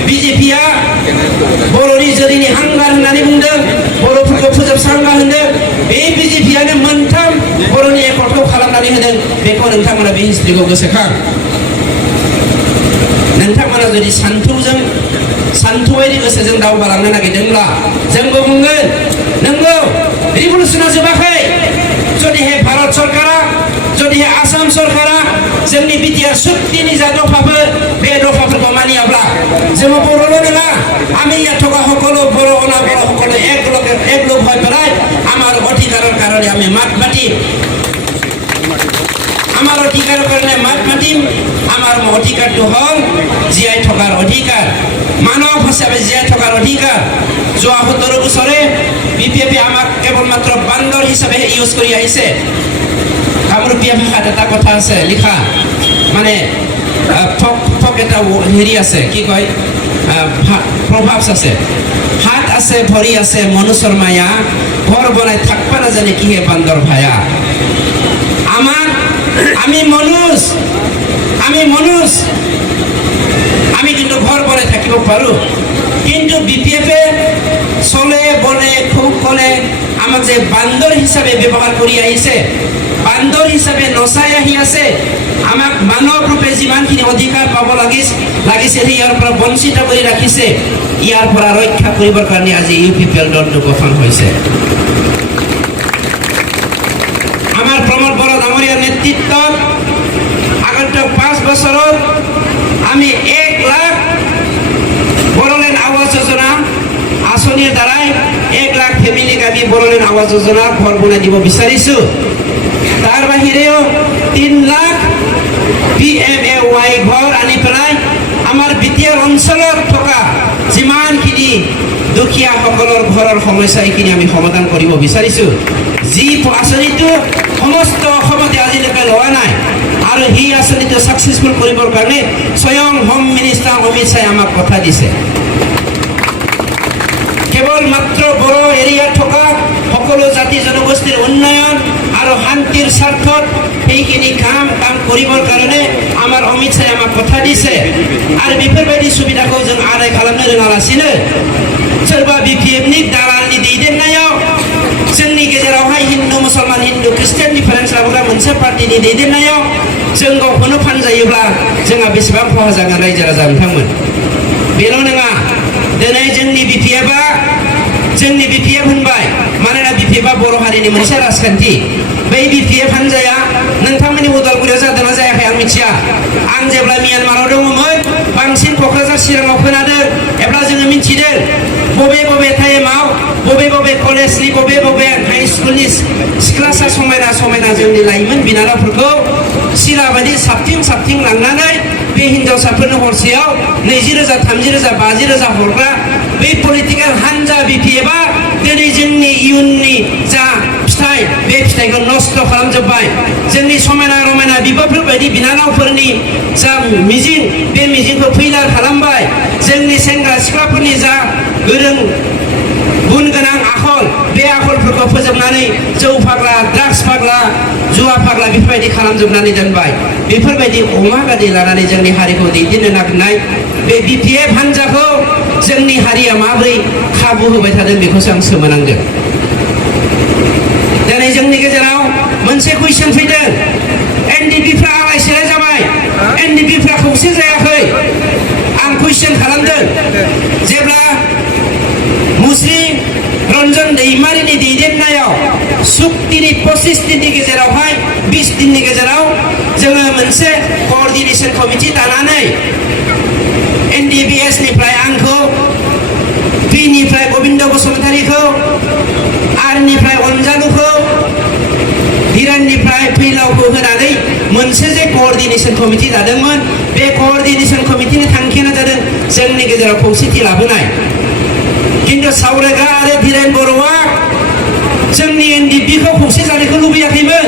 BJP-आ बर'नि जोलैनि हांगार होननानै बुंदों बर'फोरखौ फोजोबस्रांगा होनदों बे BJP-आनो मोनथाम बर'नि एकर्डखौ खालामनानै होदों बेखौ नोंथांमोना बे हिस्ट्रिखौ गोसोखां नोंथांमोना जुदि सान्थौआरि गोसोजों दावगालांनो नागिरदोंब्ला जोंबो बुंगोन नंगौ रिभलुसना जोबाखै जुदिहे भारत सरकारा जुदिहे आसाम सरकारा जोंनि बिटिआर सुक्तिनि जा दफाफोर बे दफाफोरखौ मानियाब्ला जोङो बर'ल' नङा আমি থকা সকলো বড় অনাবড় সকলো এক লোক হৈ পেলাই আমাৰ অধিকাৰৰ কাৰণে আমি মাত মাতিম আমাৰ অধিকাৰৰ কাৰণে মাত মাতিম আমাৰ অধিকাৰটো হ'ল জীয়াই থকাৰ অধিকাৰ মানৱ হিচাপে জীয়াই থকাৰ অধিকাৰ যোৱা 17 বছৰে বিপিএফে আমাক কেৱল মাত্ৰ বান্দৰ হিচাপে ইউজ কৰি আহিছে কামৰূপীয়া ভাষাত এটা কথা আছে লিখা মানে ফক এটা হেৰি আছে কি কয় প্ৰভাৱ আছে হাত আছে ভৰি আছে মনুষ্যৰ মায়া ঘৰ বনাই থাকবা নাজানে কিহে বান্দৰ ভায়া আমি কিন্তু ঘৰ বনাই থাকিব পাৰোঁ কিন্তু বিপিএফে চলে বলে খুব কলে আমাক যে বান্দৰ হিচাপে ব্যৱহাৰ কৰি আহিছে বান্দৰ হিচাপে নচাই আহি আছে আমাক মানৱ ৰূপে যিমানখিনি অধিকাৰ পাব লাগিছিল ইয়াৰ পৰা বঞ্চিত কৰি ৰাখিছে ইয়াৰ পৰা ৰক্ষা কৰিবৰ কাৰণে আজি ইউপিপিএল দলটো গঠন হৈছে আমাৰ প্ৰমোদ বড়ো ডাঙৰীয়াৰ নেতৃত্বত আগন্তুক 5 বছৰত আমি 1 লাখ বড়োলেণ্ড আৱাস যোজনা আঁচনিৰ দ্বাৰাই 1 লাখ ফেমিলিক আমি বড়োলেণ্ড আৱাস যোজনা ঘৰ বনাই দিব বিচাৰিছোঁ তাৰ বাহিৰেও 3 লাখ PMAY ঘৰ আনি পেলাই আমাৰ বিটিআৰ অঞ্চলত থকা যিমানখিনি দুখীয়াসকলৰ ঘৰৰ সমস্যা এইখিনি আমি সমাধান কৰিব বিচাৰিছোঁ যি আঁচনিটো সমস্ত অসমতে আজিলৈকে লোৱা নাই আৰু সেই আঁচনিটো ছাকচেছফুল কৰিবৰ কাৰণে স্বয়ং হোম মিনিষ্টাৰ অমিত শ্বাহে আমাক কথা দিছে কেৱল মাত্ৰ বড়ো এৰিয়াত থকা সকলো জাতি জনগোষ্ঠীৰ উন্নয়ন আৰু শান্তিৰ স্বাৰ্থত সেইখিনি কাম কৰিবৰ কাৰণে আমাৰ অমিত শ্বাহে আমাক কথা দিছে আৰু बेफोरबायदि सुबिदाखौ जों आदाय खालामनो रोङालासिनो सोरबा बिपिएफनि दालालनि दैदेननायाव जोंनि गेजेरावहाय हिन्दु मुसलमान हिन्दु ख्रिस्टियान डिफारेन्स लाबोग्रा मोनसे पार्टिनि दैदेननायाव जों गावखौनो फानजायोब्ला जोंहा बेसेबां खहा जागोन रायजो राजा नोंथांमोन बेल' नङा दिनै जोंनि बिपिएफ होनबाय मानोना बिपिएफआ बर' हारिनि मोनसे राजखान्थि बै बिपिएफ हान्जाया नोंथांमोननि उदालगुरियाव जादोंना जायाखै आं मिथिया आं जेब्ला म्यानमाराव दङमोन बांसिन क'क्राझार चिराङाव खोनादों एब्ला जोङो मिथिदों बबे टाइमाव बबे कलेजनि बबे हाई स्कुलनि सिख्लासा समायना जोंनि लाइमोन बिनानावफोरखौ सिला बायदि साबथिं लांनानै बे हिनजावसाफोरनो हरसेयाव 20,000 30,000 50,000 हरग्रा बै पलिटिकेल हान्जा बिपिएफआ दिनै जोंनि इयुननि जा फिथाइ बे फिथाइखौ नस्थ' खालामजोब्बाय जोंनि समायना रमायना बिबाफोर बायदि बिनानावफोरनि जा मिजिं बे मिजिंखौ फैलार खालामबाय जोंनि सेंग्रा सिख्लाफोरनि जा गोरों गुन गोनां आखल बे आखलफोरखौ फोजोबनानै जौ फाग्ला ड्राग्स फाग्ला जुवा फाग्ला बेफोरबायदि खालामजोबनानै दोनबाय बेफोरबायदि अमा गादै लानानै जोंनि हारिखौ दैदेननो नागिरनाय बे बिपिएफ हान्जाखौ जोंनि हारिया माबोरै खाबु होबाय थादों बेखौसो आं सोमोनांदों दिनै जोंनि गेजेराव मोनसे कुइसन फैदों एनडिपिफ्रा आलाय सिलाय जाबाय एनडिपिफ्रा खौसे जायाखै आं कुइसन खालामदों जेब्ला मुस्रि रन्जन दैमारिनि दैदेननायाव सुक्तिनि 25 दिननि गेजेरावहाय 20 दिननि गेजेराव जोङो मोनसे क'अर्डिनेशन कमिटि दानानै एनडिबिएसनिफ्राय आंखौ पिनिफ्राय गबिन्द बसुमतारीखौ आरनिफ्राय अनजालुखौ हिराननिफ्राय फैलावखौ होनानै मोनसे जे क'अर्डिनेशन कमिटि दादोंमोन बे क'अर्डिनेशन कमिटिनि थांखियानो जादों जोंनि गेजेराव खौसेथि लाबोनाय किन्तु सावरायग्रा आरो धीरेन बर'आ जोंनि एनडिपिखौ खौसे जानायखौ लुबैयाखैमोन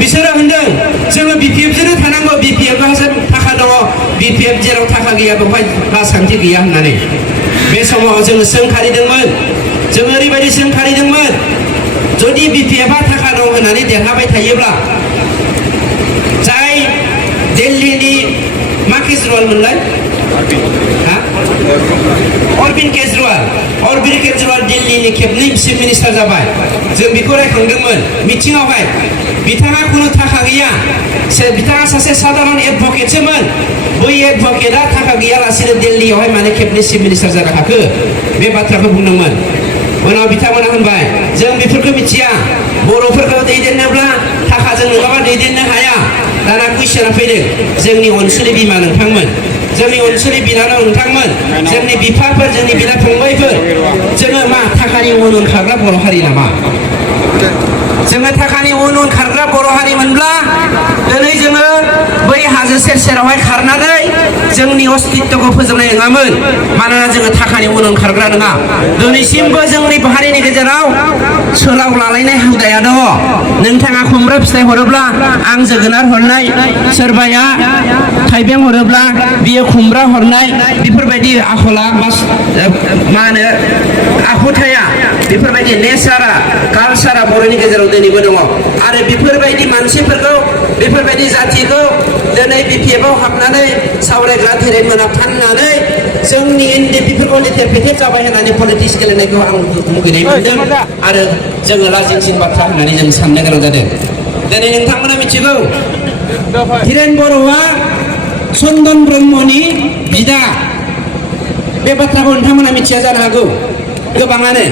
बिसोरो होनदों जोङो बिपिएफजोंनो थानांगौ बिपिएफआ थाखा दङ बिपिएफ जेराव थाखा गैया बेवहाय राजखान्थि गैया होननानै बे समाव जोङो सोंखारिदोंमोन जों ओरैबायदि सोंखारिदोंमोन जुदि बिपिएफआ थाखा दं होननानै देरहाबाय थायोब्ला जाय दिल्लीनि मा केजरीवाल मोनलाय अरबिन्द केजरीवाल दिल्लीनि खेबनै चिफ मिनिस्टार जाबाय जों बेखौ रायखांदोंमोन मिटिङावहाय बिथाङा खुनु थाखा गैया बिथाङा सासे साधारन एडभकेटसोमोन बै एडभकेटआ थाखा गैयालासेनो दिल्लीयावहाय माने खेबनै चिफ मिनिस्टार जानो हाखो बे बाथ्राखौ बुंदोंमोन उनाव बिथांमोना होनबाय जों बेफोरखौ मिथिया बर'फोरखौ दैदेननोब्ला थाखाजों नङाबा दैदेननो हाया दाना कुइसना फैदों जोंनि अनसुलि बिमा नोंथांमोन, जोंनि अनसुलि बिनानाव नोंथांमोन, जोंनि बिफाफोर, जोंनि बिदा फंबायफोर, जोङो मा थाखानि उन खारग्रा बर' हारि नामा? जोङो थाखानि उन खारग्रा बर' हारिमोनब्ला दिनै जोङो बै हाजो सेर सेरावहाय खारनानै जोंनि अस्तित्वखौ फोजोबनाय नङामोन। मानोना जोङो थाखानि उन खारग्रा नङा। दिनैसिमबो जोंनि हारिनि गेजेराव सोलाव लालायनाय हुदाया दङ। नोंथाङा खुमब्रा फिथाइ हरोब्ला आं जोगोनार हरनाय, सोरबाया थाइबें हरोब्ला बियो खुमब्रा हरनाय, बेफोरबायदि आखला मा होनो आखुथाया, बेफोरबायदि नेचारा, कालसारा बर'नि गेजेराव दिनैबो दङ। आरो बेफोरबायदि मानसिफोरखौ, बेफोरबायदि जाथिखौ दिनै बिपिएफआव हाबनानै सावरायग्रा धीरेन मोना फाननानै जोंनि एनडिएफिफोरखौ लेथेर फेथेर जाबाय होननानै पलिटिक्स गेलेनायखौ आं मुगैनाय मोनदों आरो जोङो लाजिंसिन बाथ्रा होननानै जों साननो गोनां जादों। दिनै नोंथांमोना मिथिगौ धीरेन बर'आ चन्दन ब्रह्मनि बिदा। बे बाथ्राखौ नोंथांमोना मिथिया जानो हागौ गोबाङानो।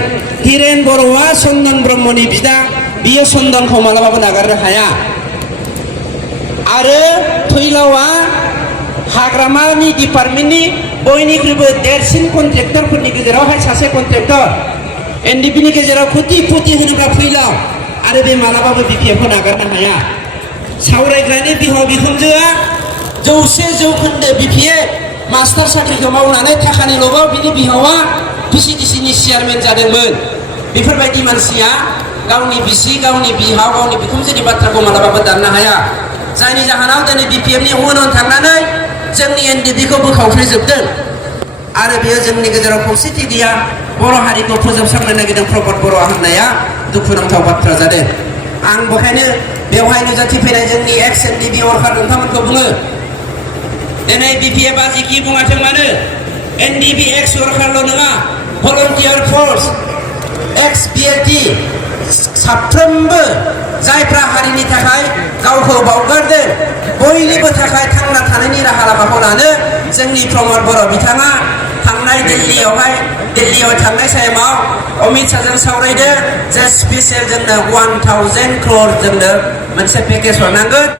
धीरेन बर'आ चन्दन ब्रह्मनि बिदा। बियो चन्दनखौ मालाबाबो नागारनो हाया। आरो फैलावआ हाग्रामानि डिपार्टमेन्टनि बयनिख्रुइबो देरसिन कन्ट्रेक्टरफोरनि गेजेरावहाय सासे कन्ट्रेक्टर। एनडिएफनि गेजेराव कोटि कोटि होनोब्ला फैलाव। आरो बे मालाबाबो बिपिएफखौ नागारनो हाया। सावरायग्रानि बिहाव बिखुनजोआ 100% बिपिएफ मास्टार साख्रिखौ मावनानै थाखानि लबाव बिनि बिहावा पिसिडिसिनि चेयारमेन जादोंमोन। बेफोरबायदि मानसिया गावनि बिसि, गावनि बिहाव, गावनि बिखुनजोनि बाथ्राखौ मालाबाबो दाननो हाया। जायनि जाहोनाव दिनै बिपिएफनि उन थांनानै जोंनि एनडिएफखौ बोखावफ्लेजोबदों। आरो बेयो जोंनि गेजेराव खौसेथि गैया। बर' हारिखौ फोजोबस्रांनो नागिरदों प्रमद बर'आ होननाया दुखुनांथाव बाथ्रा जादों। आं बेखायनो बेवहाय नुजाथिफैनाय जोंनि एक्स एनडिएफि वर्कार नोंथांमोनखौ बुङो, दिनै बिपिएफआ जिखि बुङाथों मानो एनडिएफि एक्स वर्कारल' नङा, भलन्टियार फर्स, एक्स बिएलटि साफ्रोमबो जायफ्रा हारिनि थाखाय गावखौ बावगारदों, बयनिबो थाखाय थांना थानायनि राहा लामाखौ लानो जोंनि प्रमद बर' बिथाङा थांनाय दिल्लीयाव थांनाय टाइमाव अमित शाहजों सावरायदों जे स्पेसियेल जोंनो 1000 crore जोंनो मोनसे पेकेज हरनांगोन।